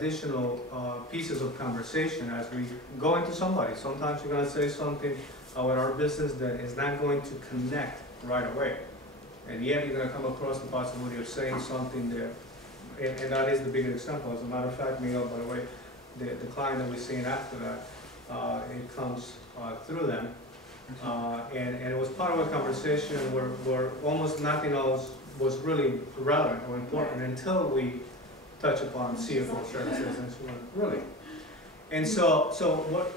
additional pieces of conversation as we go into somebody. Sometimes you're going to say something about our business that is not going to connect right away. And yet you're going to come across the possibility of saying something there. And that is the biggest example. As a matter of fact, Miguel, by the way, the client that we're seeing after that, it comes through them. And it was part of a conversation where almost nothing else was really relevant or important until we touch upon CFO services, and she went, really? And so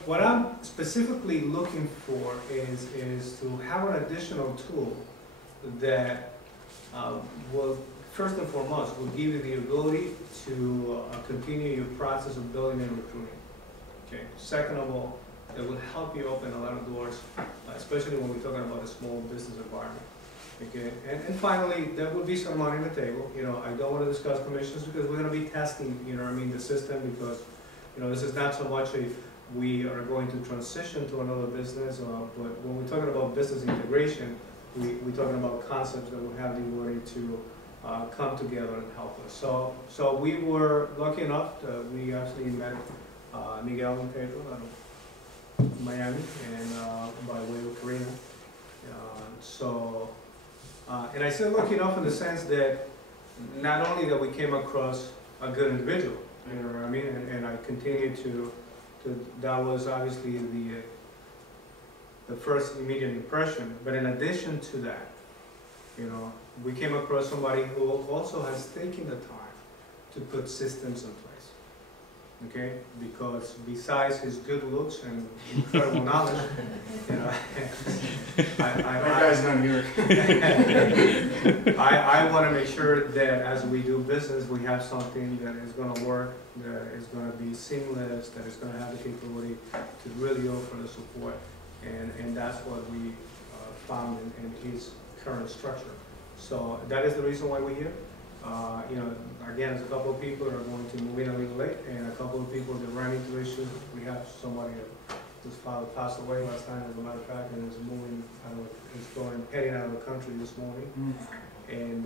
what I'm specifically looking for is to have an additional tool that will, first and foremost, will give you the ability to continue your process of building and recruiting. Okay. Second of all, it will help you open a lot of doors, especially when we're talking about a small business environment. Okay, and finally, there will be some money on the table. You know, I don't want to discuss commissions because we're going to be testing, you know what I mean, the system, because, you know, this is not so much we are going to transition to another business, but when we're talking about business integration, we're talking about concepts that will have the ability to come together and help us. So we were lucky enough that we actually met Miguel and Pedro out of Miami, and by way of Karina. And I said lucky enough in the sense that not only that we came across a good individual, you know what I mean, and I continue to that was obviously the first immediate impression, but in addition to that, you know, we came across somebody who also has taken the time to put systems in place. Okay, because besides his good looks and incredible knowledge, you know, I want to make sure that as we do business, we have something that is going to work, that is going to be seamless, that is going to have the capability to really offer the support, and that's what we found in his current structure. So that is the reason why we're here. You know, again, there's a couple of people that are going to move in a little late, and a couple of people that ran into issues. We have somebody whose father passed away last time, as a matter of fact, and is moving out of, heading out of the country this morning. And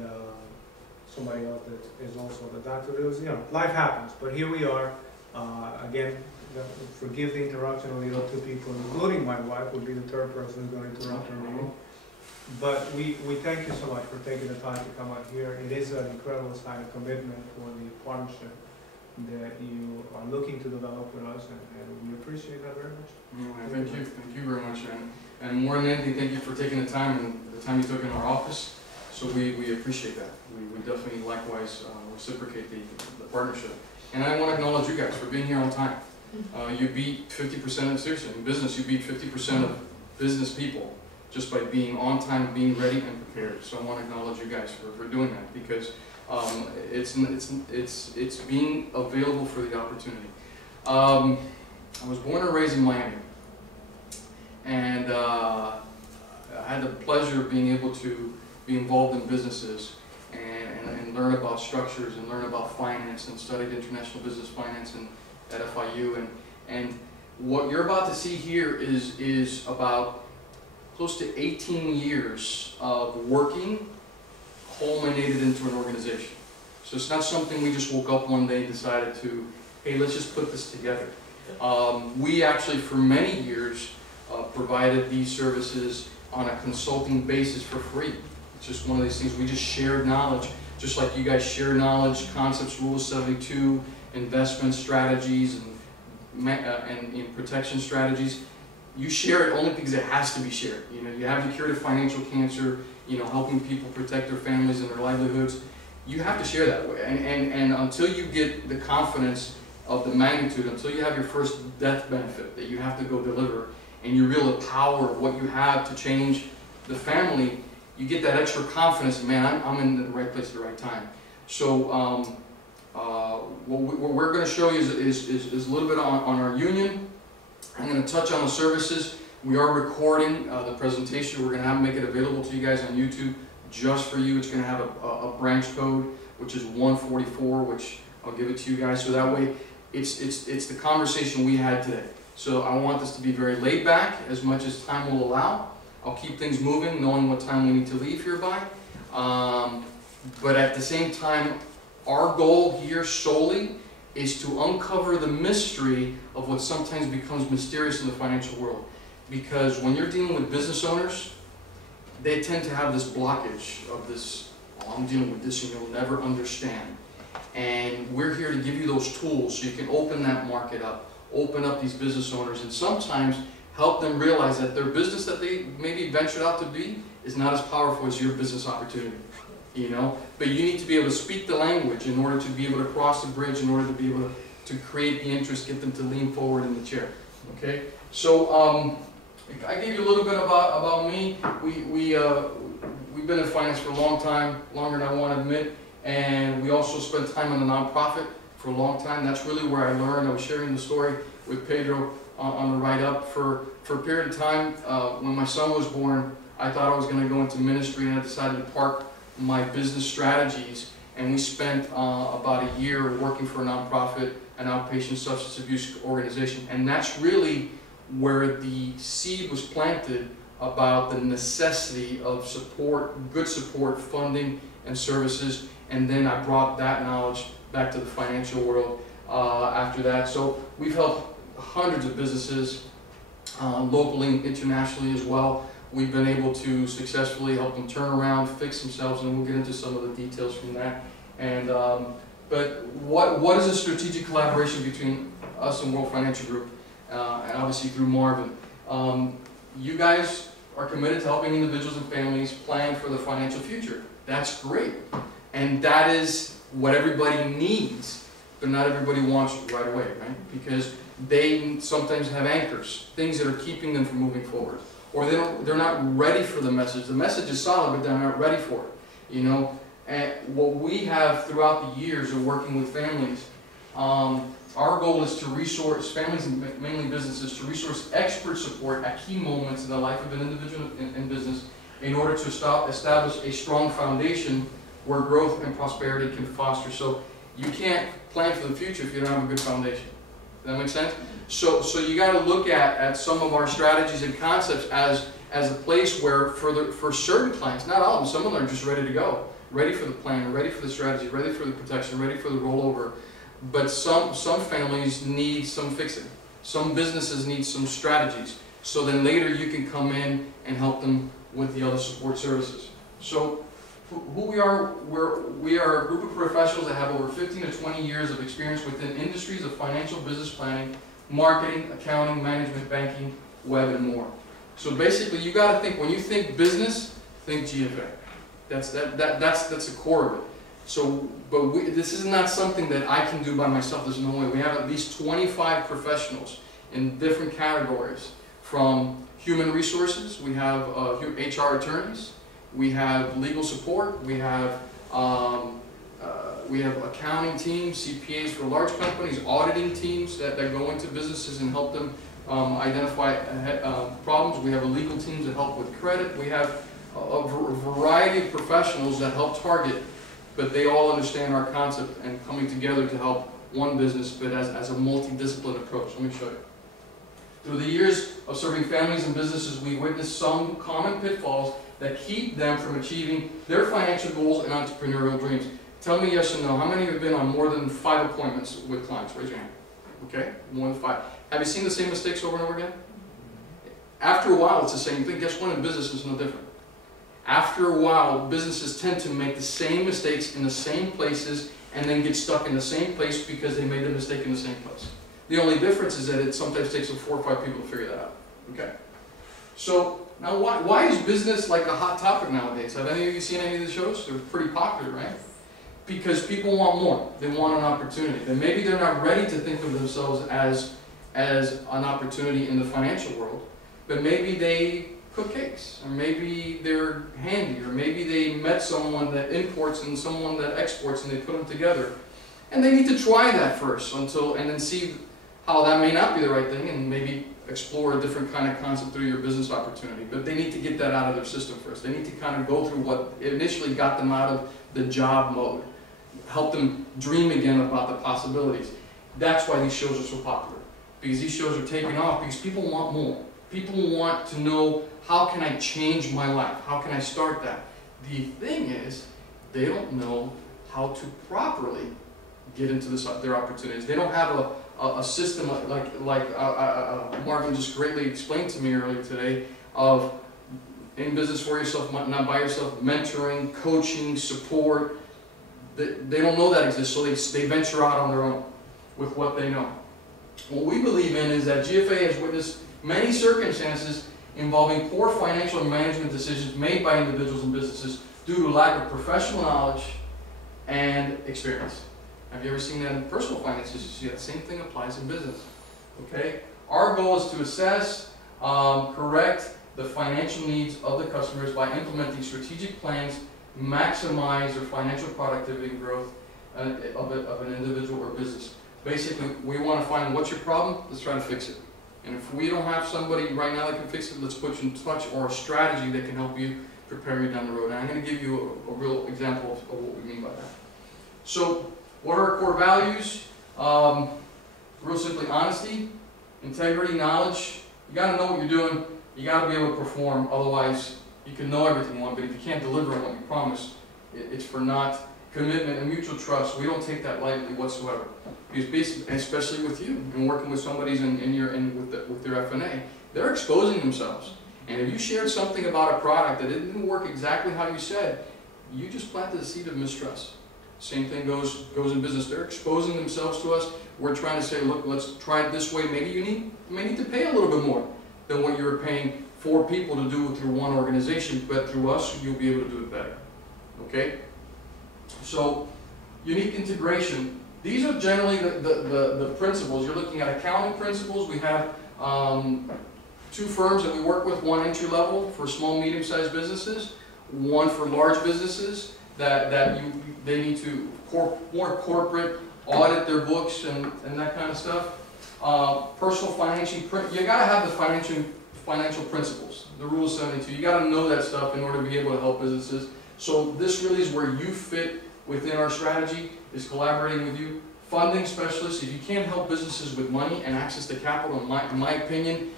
somebody else that is also the doctor. It was, you know, life happens, but here we are. Again, forgive the interruption of the other two people, including my wife, would be the third person who's going to interrupt our meeting. But we thank you so much for taking the time to come out here. It is an incredible sign of commitment for the partnership that you are looking to develop with us, and we appreciate that very much. Thank you very much, and more than anything, thank you for taking the time and the time you took in our office. So we appreciate that. We definitely likewise reciprocate the partnership. And I want to acknowledge you guys for being here on time. You beat 50% of, seriously, in business, you beat 50% of business people just by being on time, being ready and prepared. So I want to acknowledge you guys for doing that, because it's being available for the opportunity. I was born and raised in Miami, and I had the pleasure of being able to be involved in businesses and learn about structures and learn about finance, and studied international business finance at FIU. And what you're about to see here is about close to 18 years of working culminated into an organization. So it's not something we just woke up one day and decided to, hey, let's just put this together. We actually, for many years, provided these services on a consulting basis for free. It's just one of these things, we just shared knowledge, just like you guys share knowledge, concepts, rules 72, investment strategies, and protection strategies. You share it only because it has to be shared. You know, you have the cure to financial cancer, you know, helping people protect their families and their livelihoods. You have to share that way. And until you get the confidence of the magnitude, until you have your first death benefit that you have to go deliver, and you realize the power of what you have to change the family, you get that extra confidence, man, I'm in the right place at the right time. So what we're going to show you is a little bit on our union. I'm going to touch on the services. We are recording the presentation. We're going to make it available to you guys on YouTube just for you. It's going to have a branch code, which is 144, which I'll give it to you guys. So that way, it's the conversation we had today. So I want this to be very laid back as much as time will allow. I'll keep things moving, knowing what time we need to leave here by. But at the same time, our goal here solely is to uncover the mystery of what sometimes becomes mysterious in the financial world. Because when you're dealing with business owners, they tend to have this blockage of this, oh, I'm dealing with this and you'll never understand. And we're here to give you those tools so you can open that market up, open up these business owners, and sometimes help them realize that their business that they maybe ventured out to be is not as powerful as your business opportunity. You know, but you need to be able to speak the language in order to be able to cross the bridge, in order to be able to create the interest, get them to lean forward in the chair. Okay, so I gave you a little bit about me. We've been in finance for a long time, longer than I want to admit, and we also spent time in a nonprofit for a long time. That's really where I learned. I was sharing the story with Pedro on the write-up. For a period of time, when my son was born, I thought I was going to go into ministry, and I decided to park my business strategies, and we spent about a year working for a nonprofit, an outpatient substance abuse organization, and that's really where the seed was planted about the necessity of support, good support, funding, and services. And then I brought that knowledge back to the financial world after that. So we've helped hundreds of businesses locally, internationally as well. We've been able to successfully help them turn around, fix themselves, and we'll get into some of the details from that. And but what is a strategic collaboration between us and World Financial Group, and obviously through Marvin? You guys are committed to helping individuals and families plan for their financial future. That's great, and that is what everybody needs, but not everybody wants right away, right? Because they sometimes have anchors, things that are keeping them from moving forward. Or they're not ready for the message. The message is solid, but they're not ready for it. You know, and what we have throughout the years of working with families, our goal is to resource families and mainly businesses to resource expert support at key moments in the life of an individual in business in order to establish a strong foundation where growth and prosperity can foster. So you can't plan for the future if you don't have a good foundation. Does that make sense? So you got to look at some of our strategies and concepts as a place where for certain clients, not all of them, some of them are just ready to go, ready for the plan, ready for the strategy, ready for the protection, ready for the rollover. But some families need some fixing. Some businesses need some strategies. So then later you can come in and help them with the other support services. So who we are, we are a group of professionals that have over 15 to 20 years of experience within industries of financial business planning, marketing, accounting, management, banking, web, and more. So basically, you got to think, when you think business, think GFA. That's the core of it. So, but this is not something that I can do by myself. There's no way. We have at least 25 professionals in different categories, from human resources. We have HR attorneys. We have legal support. We have accounting teams, CPAs for large companies, auditing teams that go into businesses and help them identify problems. We have legal teams that help with credit. We have a variety of professionals that help target, but they all understand our concept and coming together to help one business, but as a multidisciplinary approach. Let me show you. Through the years of serving families and businesses, we witnessed some common pitfalls that keep them from achieving their financial goals and entrepreneurial dreams. Tell me yes or no. How many have been on more than 5 appointments with clients? Raise your hand. Okay, more than 5. Have you seen the same mistakes over and over again? After a while, it's the same thing. Guess what? In business, it's no different. After a while, businesses tend to make the same mistakes in the same places and then get stuck in the same place because they made the mistake in the same place. The only difference is that it sometimes takes 4 or 5 people to figure that out. Okay? So, now why is business like a hot topic nowadays? Have any of you seen any of the shows? They're pretty popular, right? Because people want more. They want an opportunity. And maybe they're not ready to think of themselves as an opportunity in the financial world, but maybe they cook cakes, or maybe they're handy, or maybe they met someone that imports and someone that exports and they put them together. And they need to try that first and then see how that may not be the right thing, and maybe explore a different kind of concept through your business opportunity. But they need to get that out of their system first. They need to kind of go through what initially got them out of the job mode, help them dream again about the possibilities. That's why these shows are so popular, because these shows are taking off because people want more. People want to know, how can I change my life? How can I start that? The thing is, they don't know how to properly get into their opportunities. They don't have a system like Marvin just greatly explained to me earlier today of in business for yourself, not by yourself, mentoring, coaching, support. They don't know that exists, so they venture out on their own with what they know. What we believe in is that GFA has witnessed many circumstances involving poor financial and management decisions made by individuals and businesses due to lack of professional knowledge and experience. Have you ever seen that in personal finances? You see that same thing applies in business. Okay? Our goal is to assess, correct the financial needs of the customers by implementing strategic plans, maximize their financial productivity and growth of an individual or business. Basically, we want to find what's your problem, let's try to fix it. And if we don't have somebody right now that can fix it, let's put you in touch or a strategy that can help you prepare you down the road. And I'm going to give you a real example of what we mean by that. So, what are our core values? Real simply, honesty, integrity, knowledge. You got to know what you're doing. You got to be able to perform. Otherwise, you can know everything you want, but if you can't deliver on what you promise, it's for naught. Commitment and mutual trust. We don't take that lightly whatsoever. Because basically, especially with you and working with somebody's with their F&A, they're exposing themselves. And if you shared something about a product that didn't work exactly how you said, you just planted a seed of mistrust. Same thing goes in business. They're exposing themselves to us. We're trying to say, look, let's try it this way. Maybe you may need to pay a little bit more than what you were paying 4 people to do it through one organization, but through us, you'll be able to do it better. Okay? So, unique integration. These are generally the principles. You're looking at accounting principles. We have 2 firms that we work with, one entry level for small, medium-sized businesses, one for large businesses that they need to more corporate, audit their books and that kind of stuff. Personal financing, you got to have the financial principles, the Rule 72. You got to know that stuff in order to be able to help businesses. So this really is where you fit within our strategy, is collaborating with you. Funding specialists, if you can't help businesses with money and access to capital, in my opinion,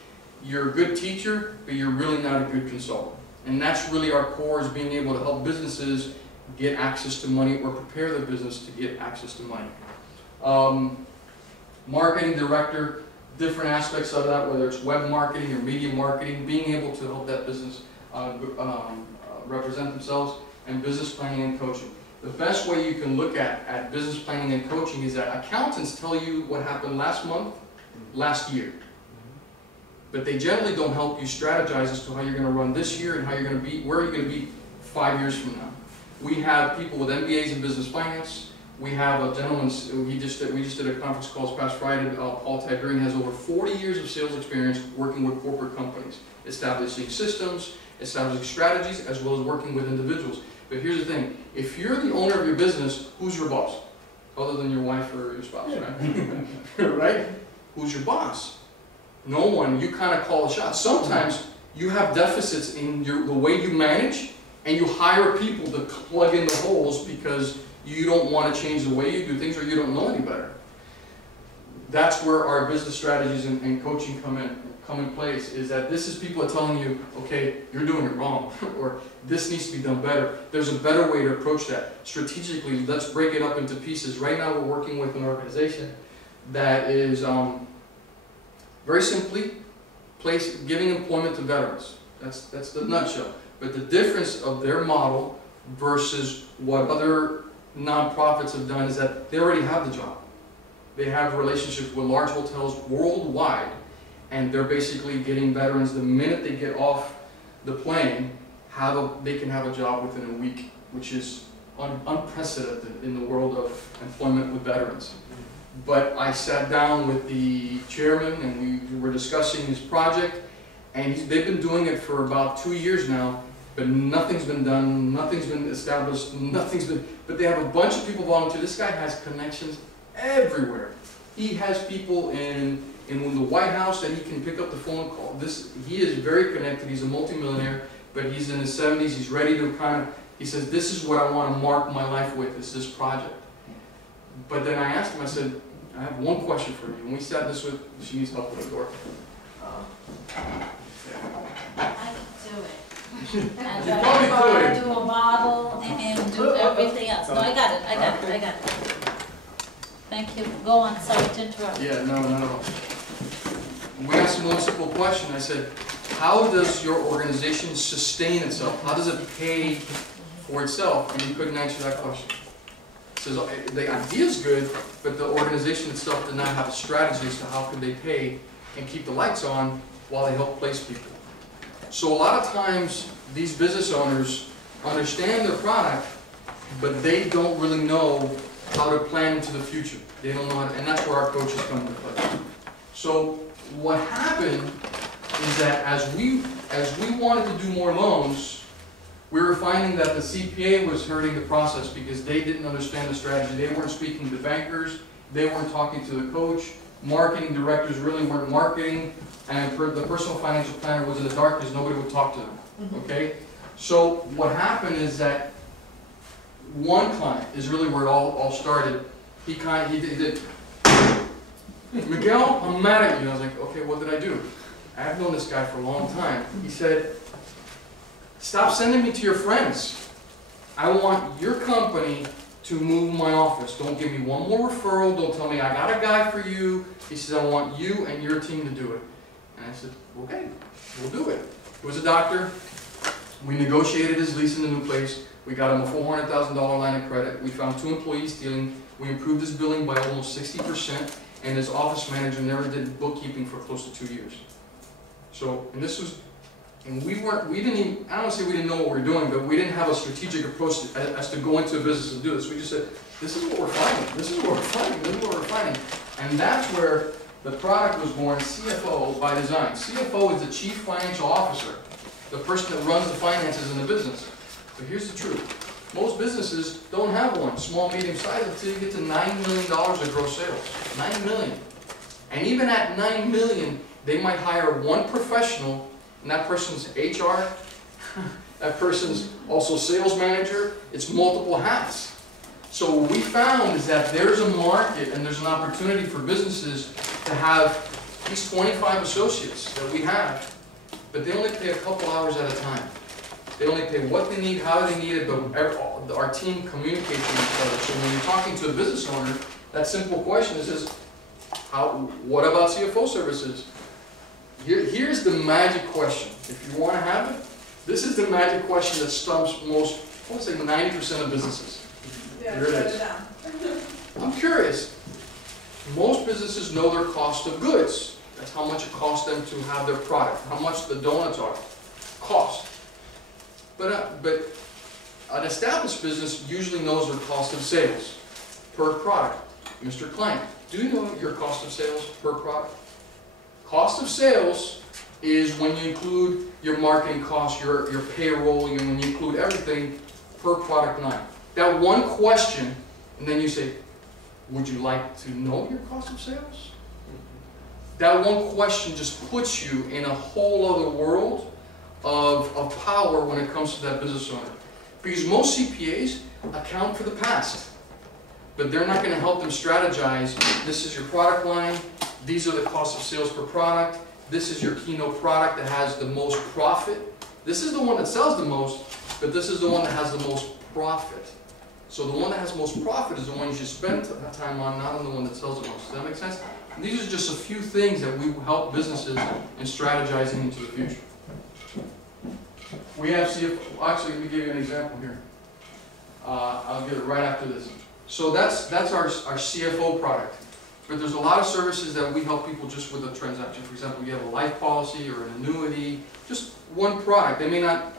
you're a good teacher, but you're really not a good consultant. And that's really our core, is being able to help businesses get access to money or prepare their business to get access to money. Marketing director, different aspects of that, whether it's web marketing or media marketing, being able to help that business represent themselves, and business planning and coaching. The best way you can look at business planning and coaching is that accountants tell you what happened last month, last year. But they generally don't help you strategize as to how you're going to run this year and how you're going to be, where you're going to be 5 years from now. We have people with MBAs in business finance. We have a gentleman, we just did a conference call this past Friday, Paul Tiberian, has over 40 years of sales experience working with corporate companies, establishing systems, establishing strategies, as well as working with individuals. But here's the thing, if you're the owner of your business, who's your boss? Other than your wife or your spouse, right? Right? Who's your boss? No one. You kind of call the shots. Sometimes you have deficits in the way you manage, and you hire people to plug in the holes because you don't want to change the way you do things, or you don't know any better. That's where our business strategies and coaching come in place, is that this is people are telling you, okay, you're doing it wrong, or this needs to be done better. There's a better way to approach that. Strategically, let's break it up into pieces. Right now we're working with an organization that is very simply giving employment to veterans. That's the nutshell. But the difference of their model versus what other nonprofits have done is that they already have the job. They have relationships with large hotels worldwide, and they're basically getting veterans the minute they get off the plane, they can have a job within a week, which is unprecedented in the world of employment with veterans. But I sat down with the chairman and we were discussing his project, and they've been doing it for about 2 years now, but nothing's been done, nothing's been established, but they have a bunch of people volunteer. This guy has connections everywhere. He has people in the White House that he can pick up the phone and call. He is very connected. He's a multimillionaire, but he's in his 70s. He's ready to he says, this is what I want to mark my life with, is this project. But then I asked him, I said, I have one question for you. When we sat this with, she needs help with the door. I can do it. And You probably could. do a model and do everything else. No, I got it. Thank you. Go on, sorry to interrupt. Yeah, no, not at all. We asked him one simple question. I said, how does your organization sustain itself? How does it pay for itself? And he couldn't answer that question. He says, the idea is good, but the organization itself did not have a strategy as to how could they pay and keep the lights on while they help place people. So a lot of times, these business owners understand their product, but they don't really know how to plan into the future. They don't know how to, and that's where our coaches come into play. So what happened is that as we wanted to do more loans, we were finding that the CPA was hurting the process because they didn't understand the strategy. They weren't speaking to bankers. They weren't talking to the coach. Marketing directors really weren't marketing. And the personal financial planner was in the dark because nobody would talk to them. Okay? So what happened is that one client is really where it all started. He did, Miguel, I'm mad at you. I was like, okay, what did I do? I've known this guy for a long time. He said, stop sending me to your friends. I want your company to move my office. Don't give me one more referral. Don't tell me I got a guy for you. He says, I want you and your team to do it. And I said, okay, we'll do it. He was a doctor. We negotiated his lease in the new place. We got him a $400,000 line of credit. We found 2 employees stealing. We improved his billing by almost 60%. And his office manager never did bookkeeping for close to 2 years. So, and this was, and we didn't even, I don't want to say we didn't know what we were doing, but we didn't have a strategic approach as to go into a business and do this. We just said, this is what we're finding. This is what we're finding. This is what we're finding. And that's where the product was born, CFO by design. CFO is the Chief Financial Officer, the person that runs the finances in the business. But here's the truth. Most businesses don't have one, small, medium size, until you get to $9 million of gross sales. $9 million. And even at $9 million, they might hire one professional, and that person's HR, that person's also sales manager. It's multiple hats. So what we found is that there's a market and there's an opportunity for businesses to have these 25 associates that we have, but they only pay a couple hours at a time. They only pay what they need, how they need it, but our team communicates with each other. So when you're talking to a business owner, that simple question is, what about CFO services? Here's the magic question. If you want to have it, this is the magic question that stumps most, I would say 90% of businesses. Yeah, Here it is. I'm curious. Most businesses know their cost of goods. That's how much it costs them to have their product, how much the donuts are. Cost. But an established business usually knows their cost of sales per product. Mr. Klein, do you know your cost of sales per product? Cost of sales is when you include your marketing costs, your payroll, and when you include everything per product line. That one question, and then you say, would you like to know your cost of sales? That one question just puts you in a whole other world of power when it comes to that business owner. Because most CPAs account for the past, but they're not going to help them strategize. This is your product line. These are the costs of sales per product. This is your keynote product that has the most profit. This is the one that sells the most, but this is the one that has the most profit. So the one that has the most profit is the one you should spend time on, not on the one that sells the most. Does that make sense? And these are just a few things that we help businesses in strategizing into the future. We have CFO, actually let me give you an example here. I'll get it right after this. So that's our CFO product. But there's a lot of services that we help people just with a transaction. For example, you have a life policy or an annuity, just one product. They may not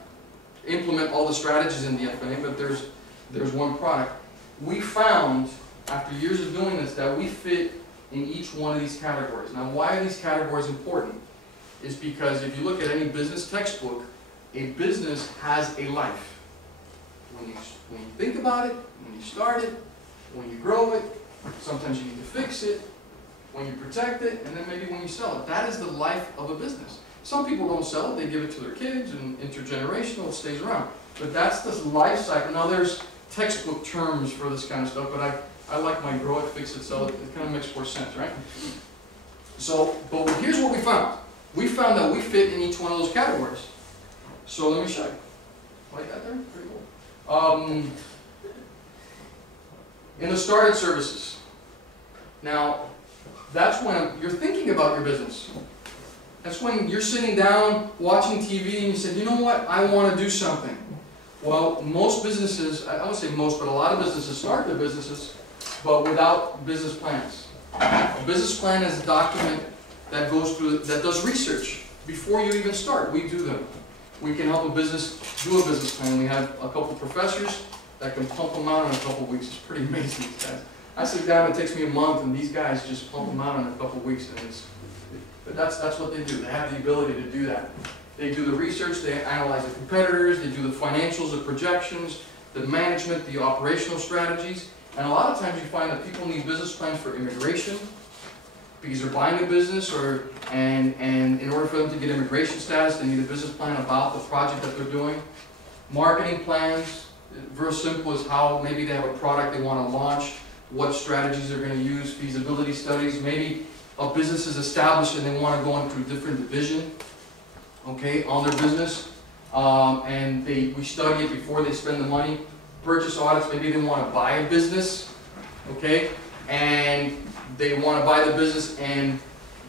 implement all the strategies in the FNA, but there's one product. We found, after years of doing this, that we fit in each one of these categories. Now, why are these categories important? Is because if you look at any business textbook, a business has a life. When you think about it, when you start it, when you grow it, sometimes you need to fix it, when you protect it, and then maybe when you sell it. That is the life of a business. Some people don't sell it, they give it to their kids, and intergenerational, it stays around. But that's the life cycle. Now there's textbook terms for this kind of stuff, but I like my grow it, fix it, sell it. It kind of makes more sense, right? So, but here's what we found. We found that we fit in each one of those categories. So let me show you. Like that there? Pretty cool. In the started services, Now, that's when you're thinking about your business. That's when you're sitting down watching TV and you said, you know what, I want to do something. Well, most businesses, I would say most, but a lot of businesses start their businesses, but without business plans. A business plan is a document that goes through, that does research before you even start. We do them. We can help a business do a business plan. We have a couple professors that can pump them out in a couple weeks. It's pretty amazing, these guys. I sit down, it takes me a month, and these guys just pump them out in a couple weeks. And but that's what they do. They have the ability to do that. They do the research, they analyze the competitors, they do the financials, the projections, the management, the operational strategies. And a lot of times you find that people need business plans for immigration, because they're buying a business, and in order for them to get immigration status, they need a business plan about the project that they're doing. Marketing plans, very simple, is how maybe they have a product they want to launch, what strategies they're going to use, feasibility studies. Maybe a business is established and they want to go into a different division, okay, on their business, and we study it before they spend the money. Purchase audits, maybe they want to buy a business, okay, and they want to buy the business and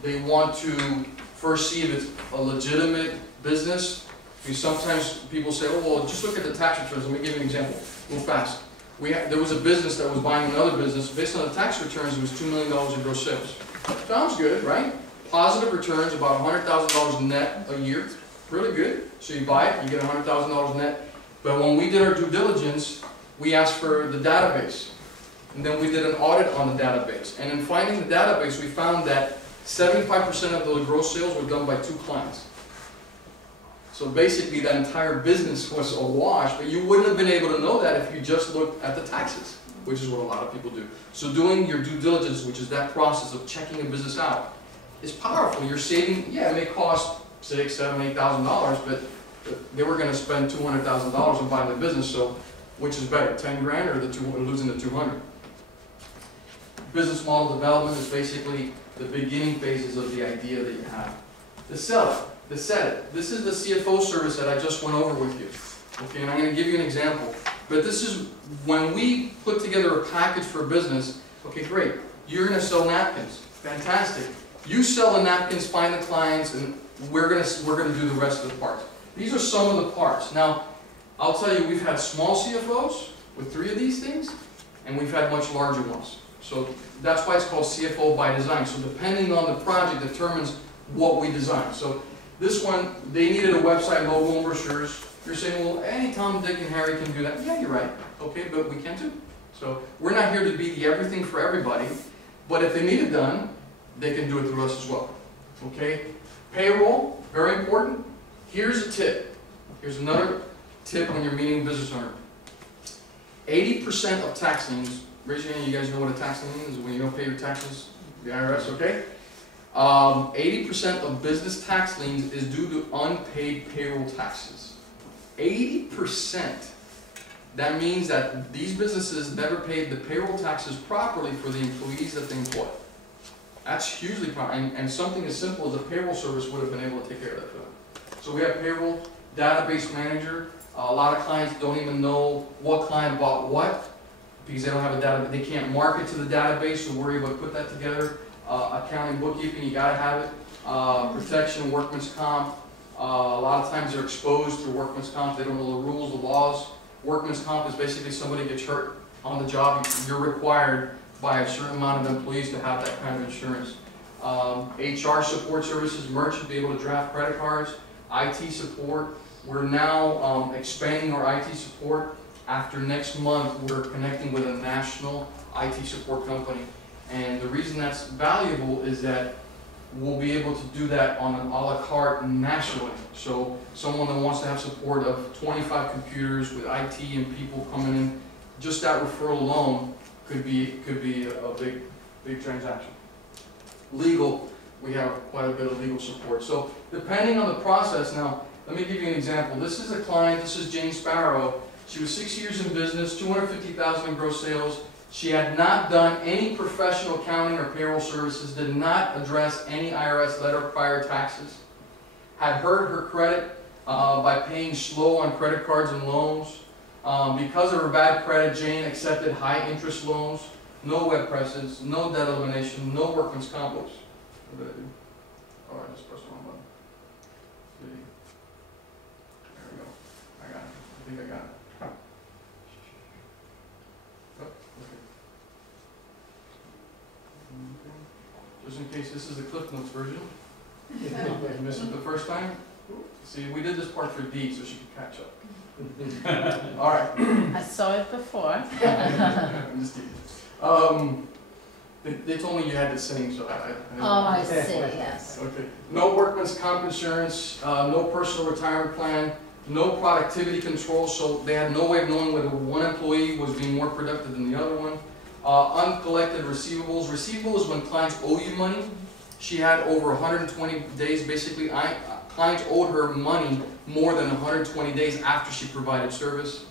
they want to first see if it's a legitimate business. Because sometimes people say, oh, well, just look at the tax returns. Let me give you an example, real fast. There was a business that was buying another business. Based on the tax returns, it was $2 million in gross sales. Sounds good, right? Positive returns, about $100,000 net a year. Really good. So you buy it, you get $100,000 net. But when we did our due diligence, we asked for the database. And then we did an audit on the database. And in finding the database, we found that 75% of the gross sales were done by 2 clients. So basically that entire business was awash, but you wouldn't have been able to know that if you just looked at the taxes, which is what a lot of people do. So doing your due diligence, which is that process of checking a business out, is powerful. You're saving, yeah, it may cost $6,000, $7,000, $8,000, but they were going to spend $200,000 on buying the business, so which is better, 10 grand or losing the 200? Business model development is basically the beginning phases of the idea that you have. The sell it, the set it. This is the CFO service that I just went over with you. Okay, and I'm going to give you an example. But this is when we put together a package for a business. Okay, great. You're going to sell napkins. Fantastic. You sell the napkins, find the clients, and we're going to do the rest of the parts. These are some of the parts. Now, I'll tell you, we've had small CFOs with 3 of these things, and we've had much larger ones. So that's why it's called CFO by design. So depending on the project determines what we design. So this one, they needed a website, logo, and brochures. You're saying, well, any Tom, Dick, and Harry can do that. Yeah, you're right. Okay, but we can too. So we're not here to be the everything for everybody, but if they need it done, they can do it through us as well. Okay? Payroll, very important. Here's a tip. Here's another tip when you're meeting a business owner. 80% of tax liens, raise your hand, you guys know what a tax lien is, when you don't pay your taxes, the IRS, okay? 80% of business tax liens is due to unpaid payroll taxes. 80%. That means that these businesses never paid the payroll taxes properly for the employees that they employ. That's hugely problem, and something as simple as a payroll service would have been able to take care of that for them. So we have payroll, database manager. A lot of clients don't even know what client bought what because they don't have a database. They can't market to the database, so we're able to put that together. Accounting, bookkeeping, you gotta have it. Protection, workman's comp. A lot of times they're exposed through workman's comp. They don't know the rules, the laws. Workman's comp is basically somebody gets hurt on the job. You're required by a certain amount of employees to have that kind of insurance. HR support services, merchant, be able to draft credit cards. IT support. We're now expanding our IT support. After next month, we're connecting with a national IT support company. And the reason that's valuable is that we'll be able to do that on an a la carte nationally. So someone that wants to have support of 25 computers with IT and people coming in, just that referral alone could be a big transaction. Legal, we have quite a bit of legal support. So depending on the process, now let me give you an example. This is a client, this is Jane Sparrow. She was 6 years in business, 250,000 in gross sales. She had not done any professional accounting or payroll services, did not address any IRS letter prior taxes, had hurt her credit by paying slow on credit cards and loans. Because of her bad credit, Jane accepted high interest loans. no web presence, no debt elimination, no workman's comp. Oops. What did I do? Oh, I just pressed the wrong button. See. There we go. I got it. I think I got it. Oh, okay. Just in case this is the Cliff Notes version. I missed it the first time. See, we did this part for Dee so she could catch up. All right. I saw it before. I'm just kidding. They told me you had to sing, so I Oh, I see, yes. Okay. No workman's comp insurance, no personal retirement plan, no productivity control, so they had no way of knowing whether one employee was being more productive than the other one. Uncollected receivables. Receivables when clients owe you money. She had over 120 days. Basically, clients owed her money more than 120 days after she provided service.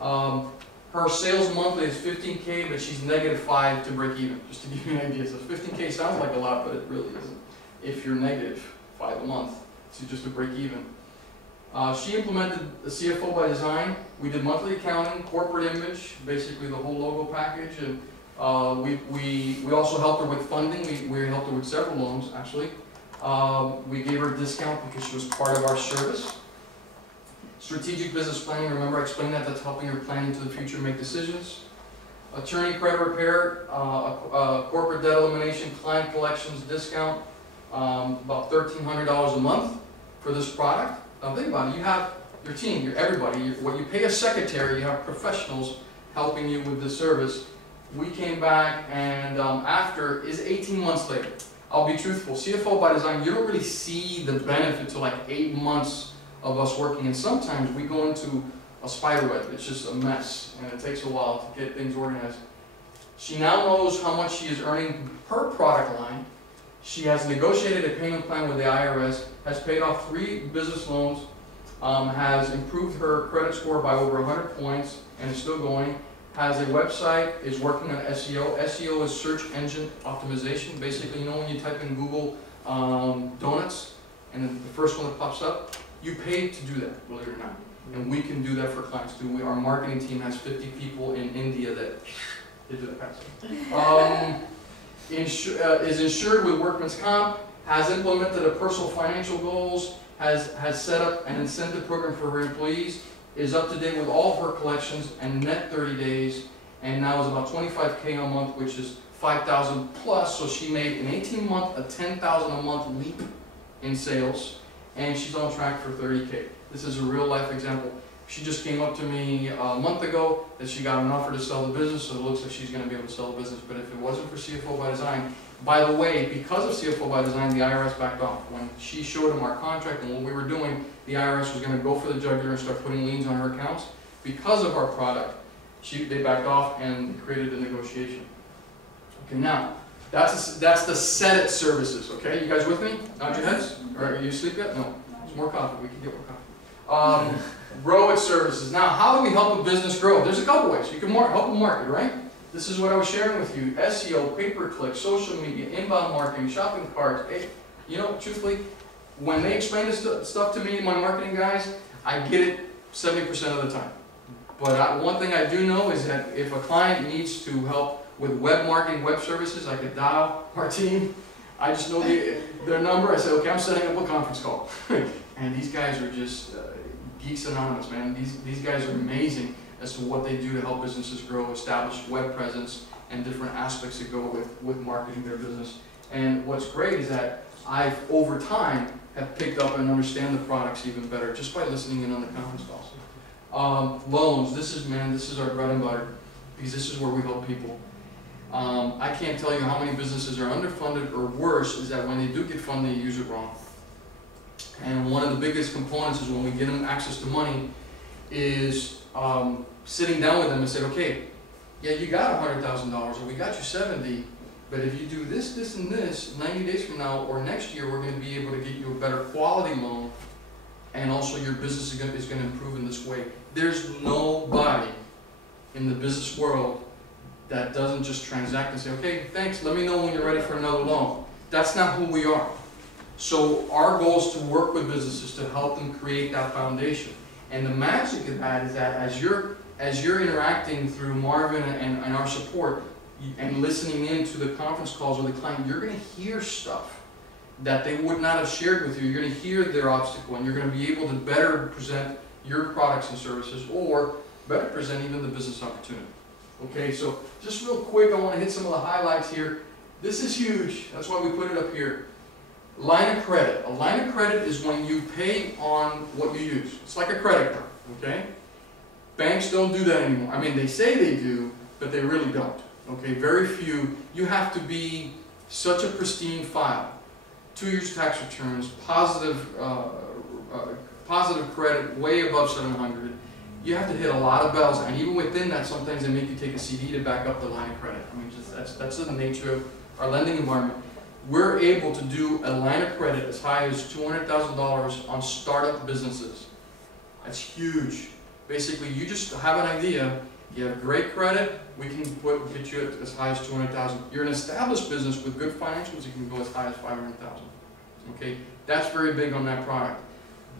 Her sales monthly is 15K, but she's -5 to break even, just to give you an idea. So 15K sounds like a lot, but it really isn't. If you're -5 a month, just to break even. She implemented the CFO by design. We did monthly accounting, corporate image, basically the whole logo package, and we also helped her with funding. We helped her with several loans, actually. We gave her a discount because she was part of our service. Strategic business planning, remember I explained that, that's helping her plan into the future, make decisions. Attorney credit repair, corporate debt elimination, client collections discount, about $1,300 a month for this product. Now think about it, you have your team, everybody, what you pay a secretary, you have professionals helping you with the service. We came back and after is 18 months later. I'll be truthful, CFO by design, you don't really see the benefit till like 8 months of us working, and sometimes we go into a spider web. It's just a mess, and it takes a while to get things organized. She now knows how much she is earning per product line. She has negotiated a payment plan with the IRS, has paid off 3 business loans, has improved her credit score by over 100 points, and is still going. Has a website, is working on SEO. SEO is search engine optimization. Basically, you know when you type in Google donuts, and then the first one that pops up, you pay to do that, believe it or not. And we can do that for clients too. Our marketing team has 50 people in India that they do that. Is insured with workman's comp, has implemented a personal financial goals, has set up an incentive program for her employees, is up to date with all of her collections and net 30 days, and now is about 25K a month, which is 5,000 plus. So she made in 18 months a 10,000 a month leap in sales, and she's on track for 30K. This is a real life example. She just came up to me a month ago that she got an offer to sell the business, so it looks like she's going to be able to sell the business. But if it wasn't for CFO by design, by the way, because of CFO by design, the IRS backed off. When she showed them our contract and what we were doing, the IRS was going to go for the jugular and start putting liens on her accounts. Because of our product, they backed off and created a negotiation. Okay, now, that's the set it services, okay? You guys with me? Nod your heads? Or are you asleep yet? No. There's more coffee. We can get more coffee. Grow its services. Now, how do we help a business grow? There's a couple ways. You can help them market, right? This is what I was sharing with you. SEO, pay-per-click, social media, inbound marketing, shopping carts. You know, truthfully, when they explain this stuff to me, my marketing guys, I get it 70% of the time. But one thing I do know is that if a client needs to help with web marketing, web services, I could dial our team. I just know their number. I say, okay, I'm setting up a conference call. And these guys are just geeks anonymous, man. These guys are amazing as to what they do to help businesses grow, establish web presence, and different aspects that go with marketing their business. And what's great is that I've, over time, have picked up and understand the products even better just by listening in on the conference calls. Loans, this is our bread and butter, because this is where we help people. I can't tell you how many businesses are underfunded, or worse, is that when they do get funded, they use it wrong. And one of the biggest components is when we get them access to money is sitting down with them and say, okay, yeah, you got $100,000, or we got you 70, but if you do this, this, and this, 90 days from now or next year, we're going to be able to get you a better quality loan, and also your business is going to improve in this way. There's nobody in the business world that doesn't just transact and say, okay, thanks, let me know when you're ready for another loan. That's not who we are. So our goal is to work with businesses to help them create that foundation. And the magic of that is that as you're interacting through Marvin and our support, and listening in to the conference calls with the client, you're going to hear stuff that they would not have shared with you. You're going to hear their obstacle, and you're going to be able to better present your products and services, or better present even the business opportunity. Okay, so just real quick, I want to hit some of the highlights here. This is huge. That's why we put it up here. Line of credit. A line of credit is when you pay on what you use. It's like a credit card, okay? Banks don't do that anymore. I mean, they say they do, but they really don't. Okay, very few. You have to be such a pristine file. 2 years tax returns, positive credit, way above 700. You have to hit a lot of bells, and even within that, sometimes they make you take a CD to back up the line of credit. I mean, that's the nature of our lending environment. We're able to do a line of credit as high as $200,000 on startup businesses. That's huge. Basically, you just have an idea. You have great credit, we can get you as high as $200,000. You're an established business with good financials, you can go as high as $500,000. Okay, that's very big on that product.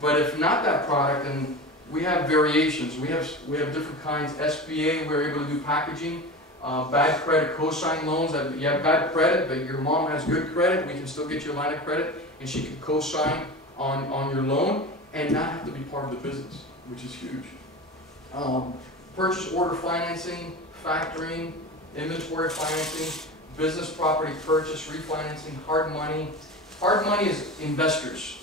But if not that product, then we have variations. We have different kinds. SBA, we're able to do packaging. Bad credit cosign loans. That you have bad credit, but your mom has good credit. We can still get your line of credit, and she can cosign on your loan and not have to be part of the business, which is huge. Purchase order financing, factoring, inventory financing, business property purchase, refinancing, hard money. Hard money is investors.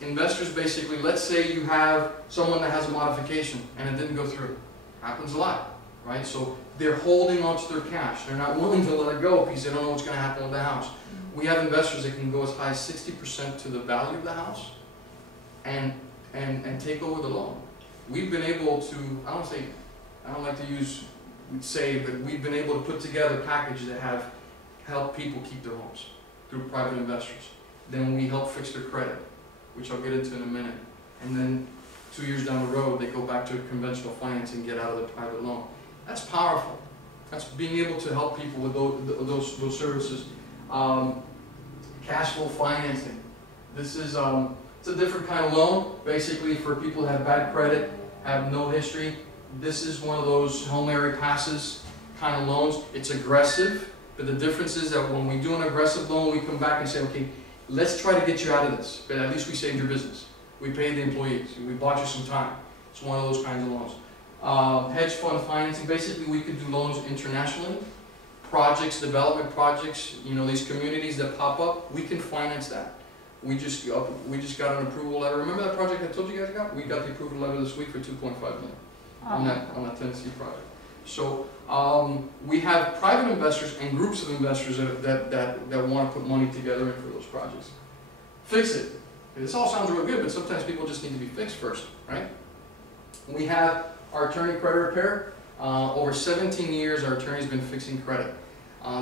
Investors basically, let's say you have someone that has a modification and it didn't go through. Happens a lot, right? So they're holding on to their cash. They're not willing to let it go because they don't know what's going to happen with the house. We have investors that can go as high as 60% to the value of the house and take over the loan. We've been able to, I don't like to use but we've been able to put together packages that have helped people keep their homes through private investors. Then we help fix their credit, which I'll get into in a minute. And then 2 years down the road, they go back to conventional finance and get out of the private loan. That's powerful. That's being able to help people with those services. Cash flow financing. This is it's a different kind of loan, basically for people that have bad credit, have no history. This is one of those Hail Mary passes kind of loans. It's aggressive, but the difference is that when we do an aggressive loan, we come back and say, okay, let's try to get you out of this, but at least we saved your business. We paid the employees. We bought you some time. It's one of those kinds of loans. Hedge fund financing. Basically, we could do loans internationally. Projects, development projects, you know, these communities that pop up, we can finance that. We just got an approval letter. Remember that project I told you guys about? We got the approval letter this week for $2.5 million on that Tennessee project. So we have private investors and groups of investors that want to put money together in for those projects. Fix it. This all sounds real good, but sometimes people just need to be fixed first, right? We have our attorney credit repair. Over 17 years, our attorney's been fixing credit.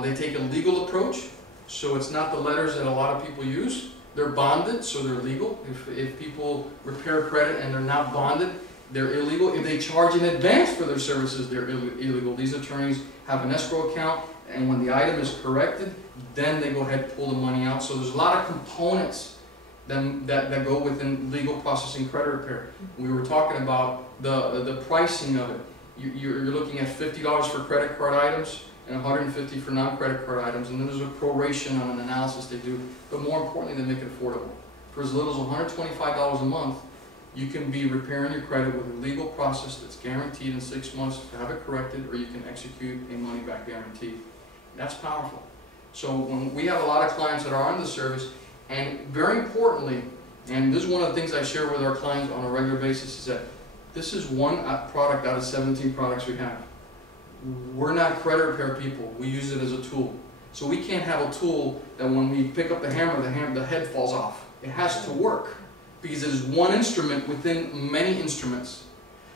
They take a legal approach, so it's not the letters that a lot of people use. They're bonded, so they're legal. If people repair credit and they're not bonded, they're illegal. If they charge in advance for their services, they're illegal. These attorneys have an escrow account, and when the item is corrected, then they go ahead and pull the money out. So there's a lot of components that go within legal processing credit repair. We were talking about the pricing of it. You're looking at $50 for credit card items and $150 for non-credit card items, and then there's a proration on an analysis they do. But more importantly, they make it affordable. For as little as $125 a month, you can be repairing your credit with a legal process that's guaranteed in 6 months to have it corrected, or you can execute a money-back guarantee. That's powerful. So when we have a lot of clients that are on the service, and very importantly, and this is one of the things I share with our clients on a regular basis, is that this is one product out of 17 products we have. We're not credit repair people. We use it as a tool. So we can't have a tool that when we pick up the hammer, the head falls off. It has to work because it is one instrument within many instruments.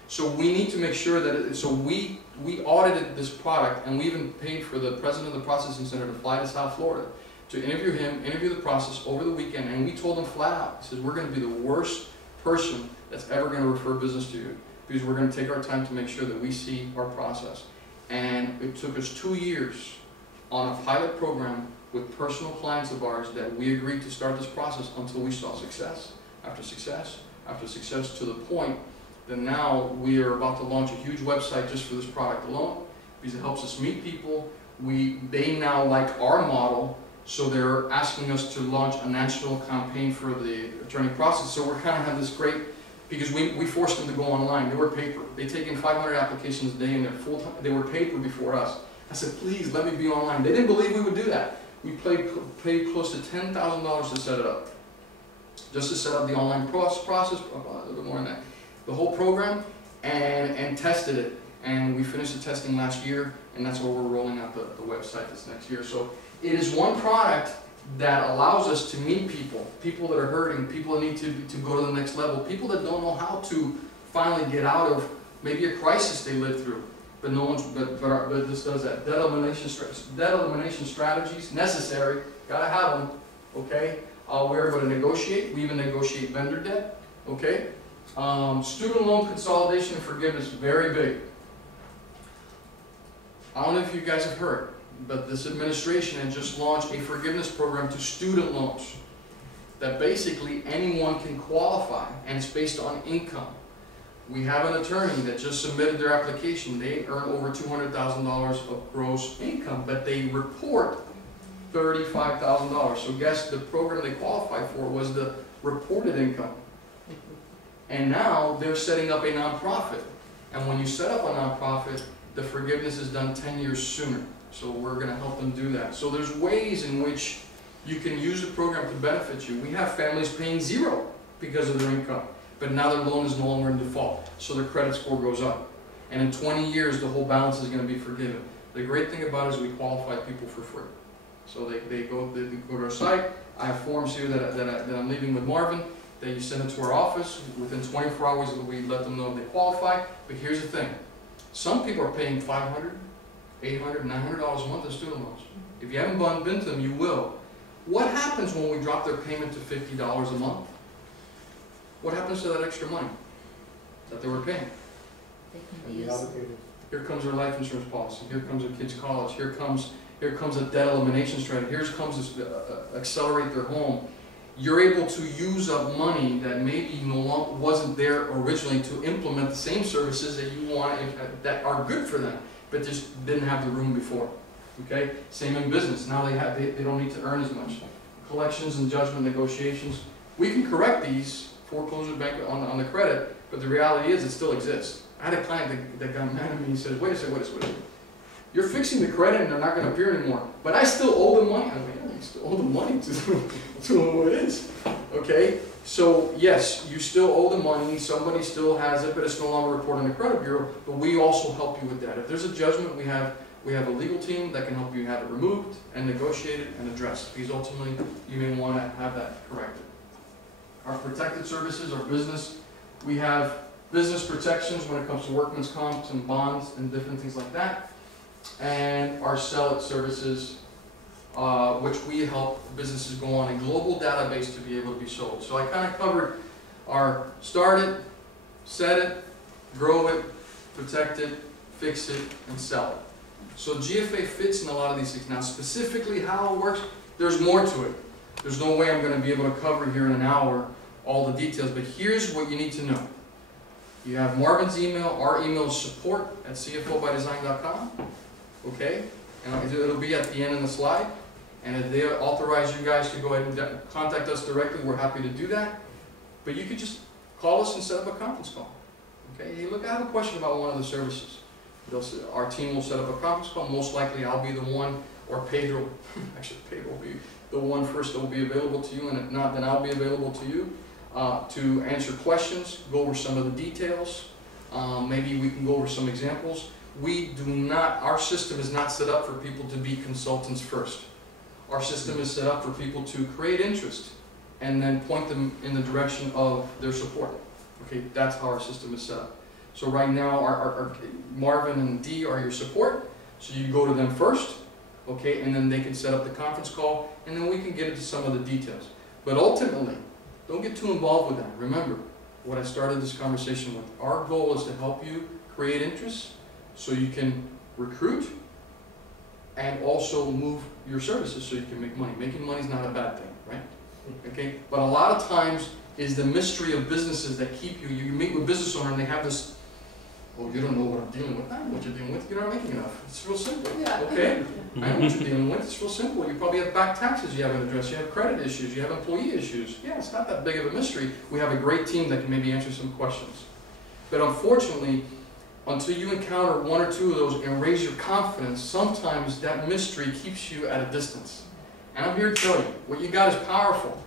So we need to make sure that, so we audited this product, and we even paid for the president of the processing center to fly to South Florida to interview him, interview the process over the weekend, and we told him flat out, he says, we're going to be the worst person that's ever going to refer business to you, because we're going to take our time to make sure that we see our process. And it took us 2 years on a pilot program with personal clients of ours that we agreed to start this process until we saw success after success after success, to the point that now we are about to launch a huge website just for this product alone, because it helps us meet people, they now like our model, so they're asking us to launch a national campaign for the attorney process. So we're kind of have this great, because we forced them to go online. They were paper. They take in 500 applications a day, and they're full time. They were paper before us. I said, please let me be online. They didn't believe we would do that. We paid close to $10,000 to set it up, just to set up the online process, a little bit more than that, the whole program, and tested it. And we finished the testing last year, and that's where we're rolling out the website this next year. So it is one product that allows us to meet people that are hurting, people that need to go to the next level, people that don't know how to finally get out of maybe a crisis they lived through. But no one's, but this does that. Debt elimination strategies, necessary, gotta have them, okay? We're able to negotiate, we even negotiate vendor debt, okay? Student loan consolidation and forgiveness, very big. I don't know if you guys have heard, but this administration had just launched a forgiveness program to student loans that basically anyone can qualify, and it's based on income. We have an attorney that just submitted their application. They earn over $200,000 of gross income, but they report $35,000. So guess the program they qualified for was the reported income. And now they're setting up a nonprofit. And when you set up a nonprofit, the forgiveness is done 10 years sooner. So we're going to help them do that. So there's ways in which you can use the program to benefit you. We have families paying zero because of their income, but now their loan is no longer in default, so their credit score goes up. And in 20 years, the whole balance is going to be forgiven. The great thing about it is we qualify people for free. So they go to our site. I have forms here that I'm leaving with Marvin, that you send it to our office. Within 24 hours, we let them know if they qualify. But here's the thing. Some people are paying $500, $800, $900 a month in student loans. If you haven't been to them, you will. What happens when we drop their payment to $50 a month? What happens to that extra money that they were paying? They can be used. Here comes their life insurance policy. Here comes their kids' college. Here comes a debt elimination strategy. Here comes this accelerate their home. You're able to use up money that maybe no longer wasn't there originally to implement the same services that you want that are good for them, but just didn't have the room before. Okay, same in business. Now they don't need to earn as much. Collections and judgment negotiations. We can correct these foreclosure bank on the credit, but the reality is it still exists. I had a client that got mad at me and says, wait a second. You're fixing the credit and they're not going to appear anymore, but I still owe them money. I'm like, yeah, you still owe them money to who it is. Okay, so yes, you still owe the money, somebody still has it, but it's no longer reported in the credit bureau, but we also help you with that. If there's a judgment, we have a legal team that can help you have it removed and negotiated and addressed, because ultimately you may want to have that corrected. Our protected services, our business, we have business protections when it comes to workman's comps and bonds and different things like that. And our sell it services, which we help businesses go on a global database to be able to be sold. So I kind of covered our start it, set it, grow it, protect it, fix it, and sell it. So GFA fits in a lot of these things. Now specifically how it works, there's more to it. There's no way I'm going to be able to cover here in an hour all the details, but here's what you need to know. You have Marvin's email. Our email is support@cfobydesign.com. Okay? And it'll be at the end of the slide. And if they authorize you guys to go ahead and contact us directly, we're happy to do that. But you could just call us and set up a conference call. Okay? Hey, look, I have a question about one of the services. Our team will set up a conference call. Most likely I'll be the one, or Pedro, actually Pedro will be the one first that will be available to you, and if not, then I'll be available to you to answer questions, go over some of the details. Maybe we can go over some examples. Our system is not set up for people to be consultants first. Our system is set up for people to create interest and then point them in the direction of their support. Okay, that's how our system is set up. So right now, our Marvin and Dee are your support, so you go to them first, okay, and then they can set up the conference call, and then we can get into some of the details. But ultimately, don't get too involved with that. Remember what I started this conversation with. Our goal is to help you create interest so you can recruit and also move your services so you can make money. Making money is not a bad thing, right? Okay, but a lot of times is the mystery of businesses that keep you. You meet with a business owner and they have this Oh, you don't know what I'm dealing with. I know what you're dealing with. You're not making enough. It's real simple. Yeah. Okay? I know what you're dealing with. It's real simple. You probably have back taxes you haven't addressed. You have credit issues. You have employee issues. Yeah, it's not that big of a mystery. We have a great team that can maybe answer some questions. But unfortunately, until you encounter one or two of those and raise your confidence, sometimes that mystery keeps you at a distance. And I'm here to tell you, what you got is powerful.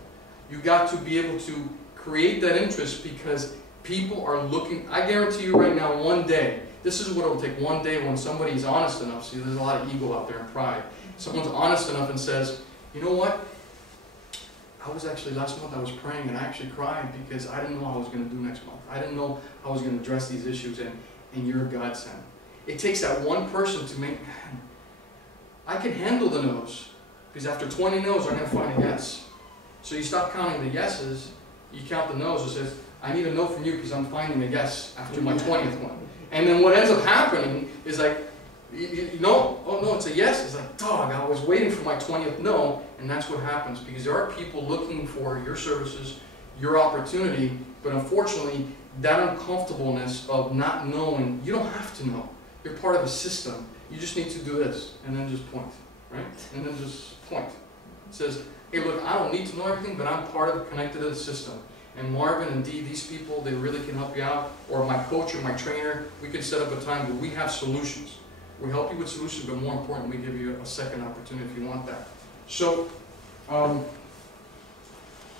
You got to be able to create that interest because people are looking. I guarantee you right now, one day, this is what it will take one day when somebody's honest enough. See, there's a lot of ego out there and pride. Someone's honest enough and says, you know what? I was actually, last month I was praying and I actually cried because I didn't know how I was going to do next month. I didn't know how I was going to address these issues, and you're a godsend. It takes that one person to make, man, I can handle the no's. Because after 20 no's, I'm going to find a yes. So you stop counting the yeses, you count the no's. It says, I need a no from you because I'm finding a yes after my 20th one. And then what ends up happening is like, no, oh no, it's a yes. It's like, dog, I was waiting for my 20th no, and that's what happens. Because there are people looking for your services, your opportunity, but unfortunately, that uncomfortableness of not knowing, you don't have to know. You're part of a system. You just need to do this, and then just point, right? And then just point. It says, hey, look, I don't need to know everything, but I'm part of, connected to the system. And Marvin and Dee, these people, they really can help you out. Or my coach or my trainer, we can set up a time where we have solutions. We help you with solutions, but more important, we give you a second opportunity if you want that. So,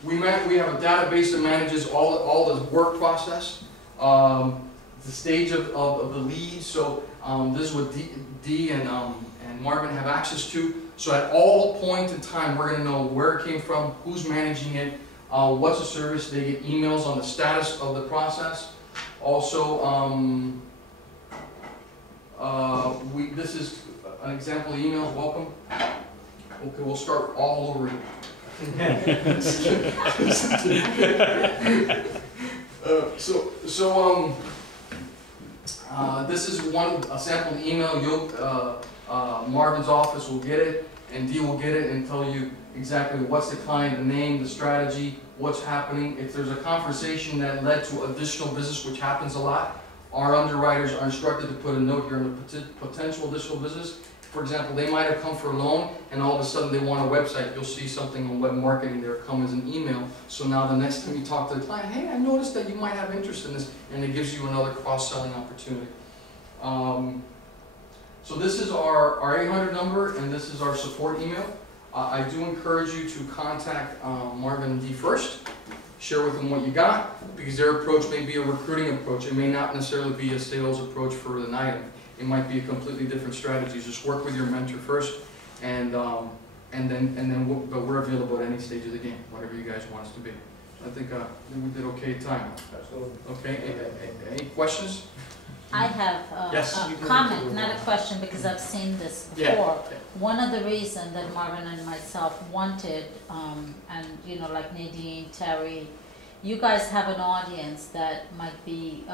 we have a database that manages all the work process, the stage of the lead. So this is what Dee and Marvin have access to. So at all points in time, we're going to know where it came from, who's managing it, what's the service. They get emails on the status of the process. Also, this is an example email. Welcome. Okay, we'll start all over again. This is a sample email. Marvin's office will get it, and Dee will get it and tell you exactly what's the client, the name, the strategy, what's happening. If there's a conversation that led to additional business, which happens a lot, our underwriters are instructed to put a note here on the potential additional business. For example, they might have come for a loan, and all of a sudden they want a website. You'll see something on web marketing there come as an email. So now the next time you talk to the client, hey, I noticed that you might have interest in this, and it gives you another cross-selling opportunity. So this is our 800 number, and this is our support email. I do encourage you to contact Marvin and Dee first. Share with them what you got, because their approach may be a recruiting approach. It may not necessarily be a sales approach for an item. It might be a completely different strategy. Just work with your mentor first, but we're available at any stage of the game, whatever you guys want us to be. I think we did okay time. Absolutely. Okay. Any questions? I have Yes. a comment, not a question, because I've seen this before. Yeah. One of the reasons that Marvin and myself wanted, and you know, like Nadine, Terry, you guys have an audience that might be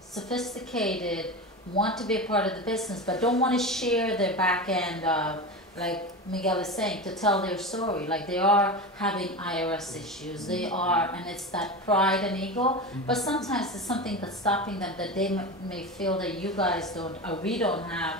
sophisticated, want to be a part of the business, but don't want to share their back end of, like Miguel is saying, to tell their story. Like they are having IRS issues, they are, and it's that pride and ego, but sometimes there's something that's stopping them that they may feel that you guys don't, or we don't have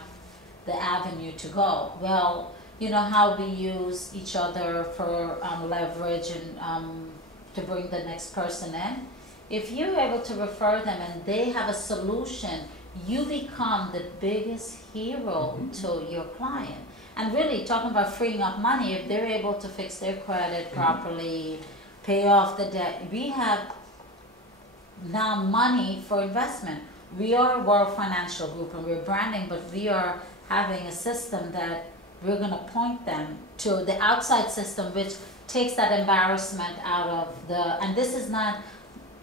the avenue to go. Well, you know how we use each other for leverage and to bring the next person in. If you're able to refer them and they have a solution, you become the biggest hero to your client. And really, talking about freeing up money, if they're able to fix their credit properly, pay off the debt, we have now money for investment. We are a World Financial Group and we're branding, but we are having a system that we're going to point them to the outside system, which takes that embarrassment out of the, and this is not,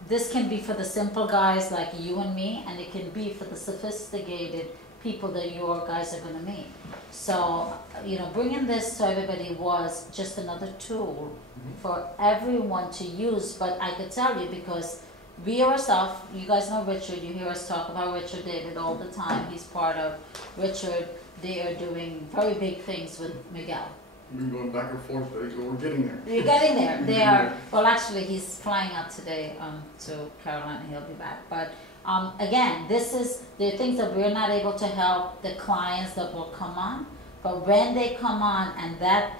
this can be for the simple guys like you and me, and it can be for the sophisticated people that your guys are going to meet. So, you know, bringing this to everybody was just another tool for everyone to use. But I could tell you, because we ourselves, you guys know Richard, you hear us talk about Richard David all the time. He's part of Richard. They are doing very big things with Miguel. We've been going back and forth, but we're getting there. You're getting there. They are, well, actually, he's flying out today to Carolina. He'll be back. But Again, there are things that we're not able to help the clients that will come on, but when they come on and that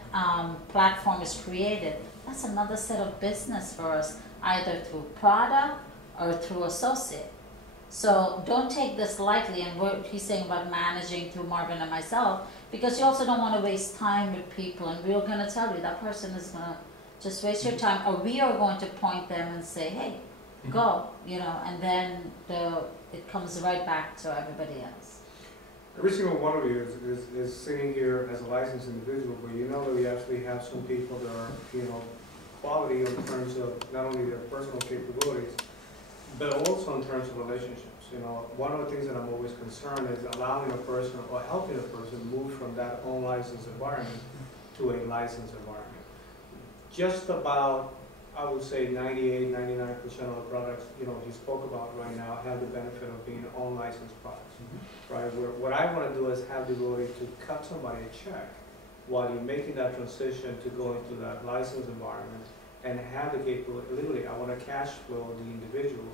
platform is created, that's another set of business for us, either through product or through associate. So don't take this lightly, and what he's saying about managing through Marvin and myself, because you also don't want to waste time with people, and we're going to tell you that person is going to just waste your time, or we are going to point them and say, hey, go, and then it comes right back to everybody else. Every single one of you is sitting here as a licensed individual, but you know that we actually have some people that are, quality in terms of not only their personal capabilities, but also in terms of relationships. One of the things that I'm always concerned is allowing a person or helping a person move from that unlicensed environment to a licensed environment. Just about, I would say 98, 99% of the products, you spoke about right now have the benefit of being unlicensed products, right? What I want to do is have the ability to cut somebody a check while you're making that transition to go into that licensed environment and have the capability, literally, I want to cash flow the individual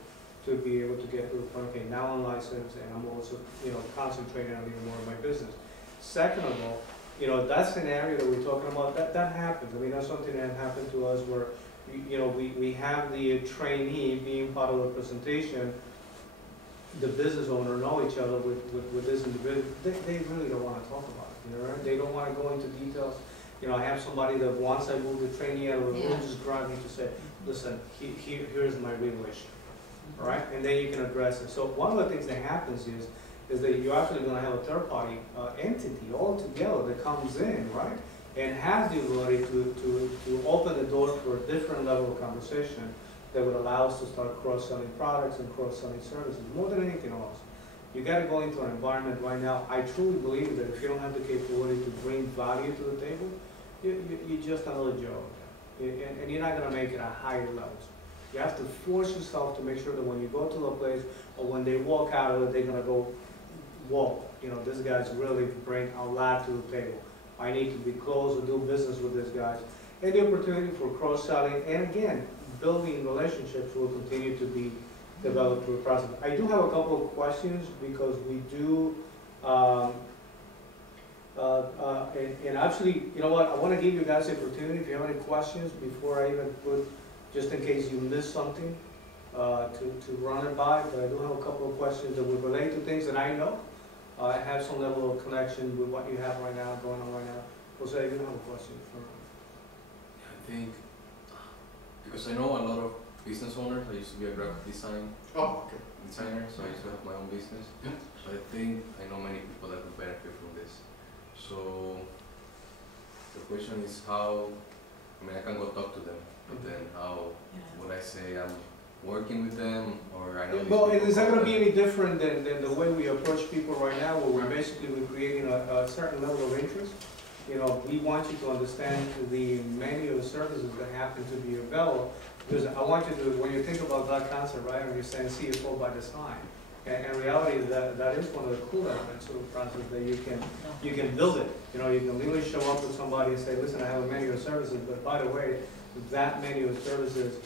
to be able to get to the point, okay, now I'm licensed and I'm also, concentrating on even more of my business. Second of all, that scenario that we're talking about, that happens. I mean, that's something that happened to us where, we have the trainee being part of the presentation, the business owner know each other with this individual. They really don't want to talk about it, right? They don't want to go into details. I have somebody that once I move the trainee out of the room, just grab me to say, listen, here's my real issue, all right? And then you can address it. So one of the things that happens is that you're actually going to have a third-party entity altogether that comes in, right? And has the ability to open the door for a different level of conversation that would allow us to start cross-selling products and cross-selling services, more than anything else. You got to go into an environment right now. I truly believe that if you don't have the capability to bring value to the table, you're just another Joe. And you're not going to make it at higher levels. You have to force yourself to make sure that when you go to a place or when they walk out of it, they're going to go, whoa, this guy's really bring a lot to the table. I need to be close or do business with this guy. And the opportunity for cross-selling, and again, building relationships will continue to be developed through the process. I do have a couple of questions because we do, and actually, you know what, I want to give you guys the opportunity, if you have any questions before I even put, just in case you missed something, to run it by, but I do have a couple of questions that would relate to things that I know. I have some level of connection with what you have right now, going on right now. Jose, you have a question for me? I think, because I know a lot of business owners, I used to be a graphic designer, so I used to have my own business. Yeah. So I think I know many people that would benefit from this. So the question is how, I can go talk to them, but then how would I say I'm working with them, or I know these well, people is that going to be them? any different than the way we approach people right now, where we're basically creating a certain level of interest? We want you to understand the menu of services that happen to be available, because I want you to, when you think about that concept, right, and you're saying CFO by design, and in reality, that is one of the cool elements of the process, that you can build it. You can literally show up with somebody and say, listen, I have a menu of services, but by the way, that menu of services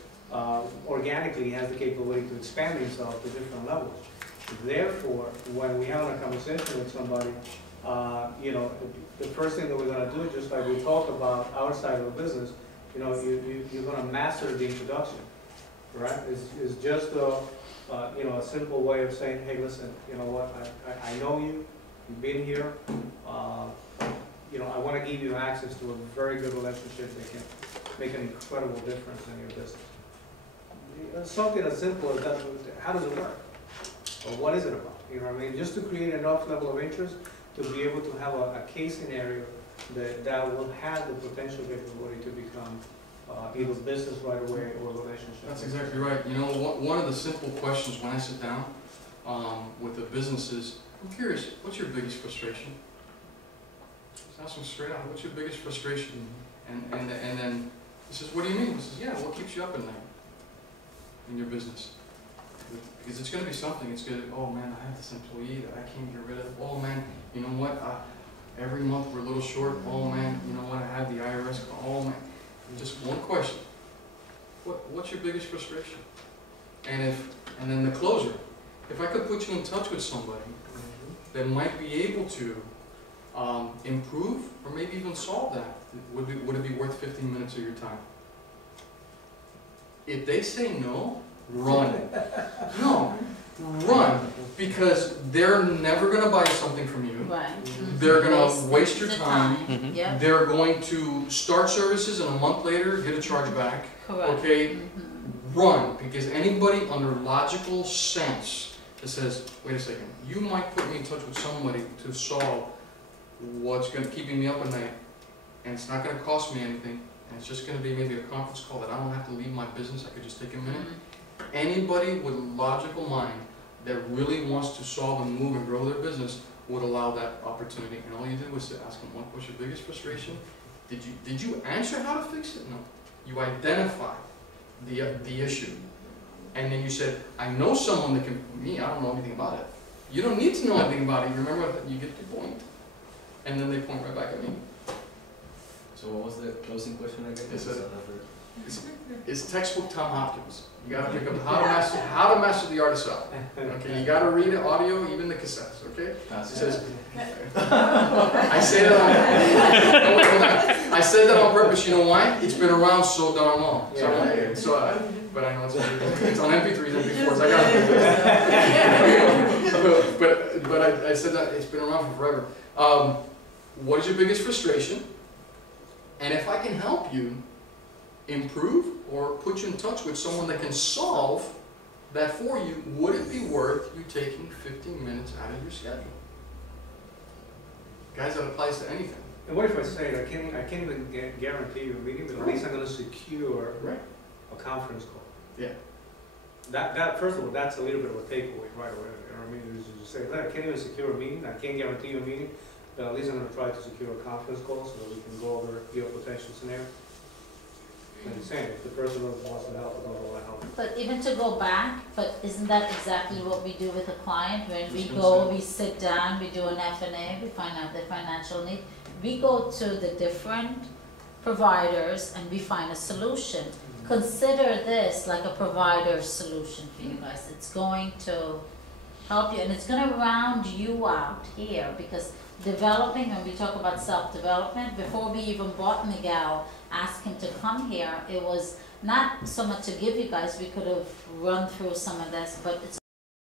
organically has the capability to expand itself to different levels. Therefore, when we have a conversation with somebody, the first thing that we're going to do, just like we talked about our side of the business, you're going to master the introduction, right? It's just a simple way of saying, hey, listen, you know what? I know you. You've been here. I want to give you access to a very good relationship that can make an incredible difference in your business. Something as simple as that. How does it work? Or what is it about? You know what I mean? Just to create enough level of interest to be able to have a case scenario that will have the potential capability to become either business right away or relationship. That's exactly right. One of the simple questions when I sit down with the businesses, I'm curious, what's your biggest frustration? Just ask them straight out, what's your biggest frustration? And then he says, what do you mean? He says, yeah, what keeps you up at night in your business? Because it's going to be something. It's going to, oh man, I have this employee that I can't get rid of. Oh man, you know what? Every month we're a little short. Oh man, you know what? I have the IRS call. Oh man. Just one question. What's your biggest frustration? And then the closer. if I could put you in touch with somebody that might be able to improve or maybe even solve that, would it be worth 15 minutes of your time? If they say no, run. No, run, because they're never going to buy something from you. Right. They're going to waste your the time. Yep, They're going to start services and a month later get a charge back. correct. Okay? Run, because anybody under logical sense that says, wait a second, you might put me in touch with somebody to solve what's going to keeping me up at night, and it's not going to cost me anything, and it's just going to be maybe a conference call that I don't have to leave my business, I could just take a minute. Anybody with a logical mind that really wants to solve and move and grow their business would allow that opportunity. And all you did was to ask them, what's your biggest frustration? Did you answer how to fix it? No. You identified the issue. And then you said, I know someone that can, me, I don't know anything about it. You don't need to know anything about it. You remember that you get the point. And then they point right back at me. So what was the closing question again? It's textbook Tom Hopkins. You gotta pick up how to master the art of selling. Okay, you gotta read the audio, even the cassettes, okay? It says, I say that on, hold on. I said that on purpose, you know why? It's been around so darn long. But I know it's on MP3s, MP4s, I got it. But I said that it's been around for forever. What is your biggest frustration? And if I can help you improve or put you in touch with someone that can solve that for you, would it be worth you taking 15 minutes out of your schedule? Guys, that applies to anything. And what if I say, I can't even guarantee you a meeting, but at least I'm gonna secure a conference call. Yeah. That first of all, that's a little bit of a takeaway right away. You know what I mean? Is to say, I can't even secure a meeting, I can't guarantee you a meeting, but at least I'm gonna try to secure a conference call so that we can go over your potential scenario. Like you're saying, if the person wants to help, I don't want to help. But even to go back, but isn't that exactly what we do with a client? When we go, we sit down, we do an F&A, we find out their financial need. We go to the different providers and we find a solution. Consider this like a provider solution for you guys. It's going to help you and it's going to round you out here, because developing, when we talk about self-development, before we even bought Miguel, asked him to come here, it was not so much to give you guys, we could have run through some of this, but it's